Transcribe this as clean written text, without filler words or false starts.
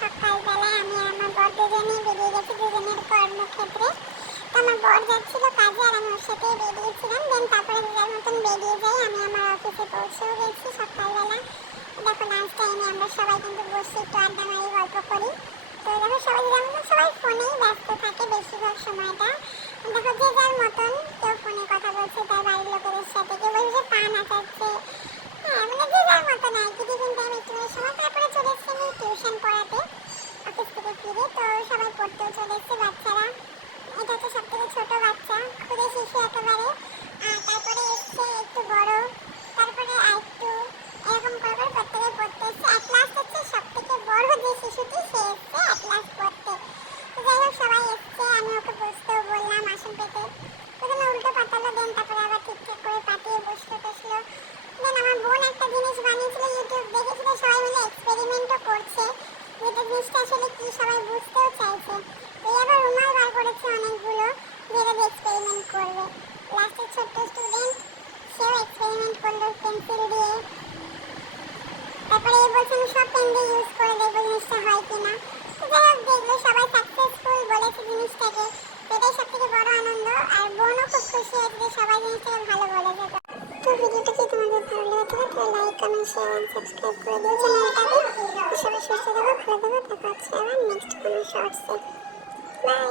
সকালবেলায় আমি আর আমার বর দুজনেই বেরিয়ে গেছি দুজনের কর্মক্ষেত্রে। তো আমার বর যাচ্ছিল কাজে আর আমি ওর সাথেই বেরিয়েছিলাম। দেন তারপরে যে যার মতন বেরিয়ে যাই। আমি আমার অফিসে পৌঁছেও গেছি সকালবেলা। দেখো লাঞ্চ টাইমে আমরা সবাই কিন্তু বসে একটু আড্ডা মারি, গল্প করি। তো দেখো সবাই ফোনেই ব্যস্ত থাকে বেশিরভাগ সময়টা। দেখো যে যার মতন, কেউ ফোনে কথা বলছে তার বাড়ির লোকেদের সাথে, কেউ বলছে পা নাচাচ্ছে। হ্যাঁ মানে যে যার মতন আর কি। টিফিন টাইম একটু সময় তারপরে চলে এসেছি আমি টিউশন পড়াতে অফিস থেকে ফিরে। তো সবাই পড়তেও চলে এসেছে বাচ্চারা। এটা হচ্ছে সব থেকে ছোট বাচ্চা, খুদে শিশু একেবারে। তারপরে এসছে একটু বড়, তারপরে আরেকটু, এরকম করে করে প্রত্যেকে পড়তে এসছে। অ্যাট লাস্ট হচ্ছে সব থেকে বড় যে শিশুটি সে এসছে অ্যাট লাস্ট পড়তে। তো যাই হোক সবাই এসছে, আমি ওকে বসতেও বললাম আসন পেতে। প্রথমে উল্টো পাতালো, দেন তারপরে আবার ঠিকঠাক করে পাতিয়ে বসলো টসলো। দেন আমার বোন একটা জিনিস বানিয়েছিল, ইউটিউব দেখেছিল, সবাই মিলে এক্সপেরিমেন্টও করছে। যেটা জিনিসটা আসলে কি সবাই বুঝতেও চাইছে। এই আবার রুমাল বার করেছে অনেকগুলো, যেটা দিয়ে এক্সপেরিমেন্ট করবে। লাস্টে ছোট্ট স্টুডেন্ট, সেও এক্সপেরিমেন্ট করলো পেন্সিল দিয়ে। তারপরে এই বলছে আমি সব পেন দিয়ে ইউজ করে দেখবো জিনিসটা হয় কিনা। তো যাই হোক দেখলো সবাই সাকসেসফুল বলেছে জিনিসটাকে। এটাই সব থেকে বড় আনন্দ। আর বোনও খুব খুশি হয়েছে যে সবাই জিনিসটাকে ভালো বলেছে। তো ভিডিওটা যদি তোমাদের ভালো লেগে থাকে তাহলে like, comment, share and subscribe করে দিও চ্যানেলটাকে। সবাই সুস্থ থাকো, ভালো থাকো, দেখা হচ্ছে আবার নেক্সট কোনো শর্টসে। বাই।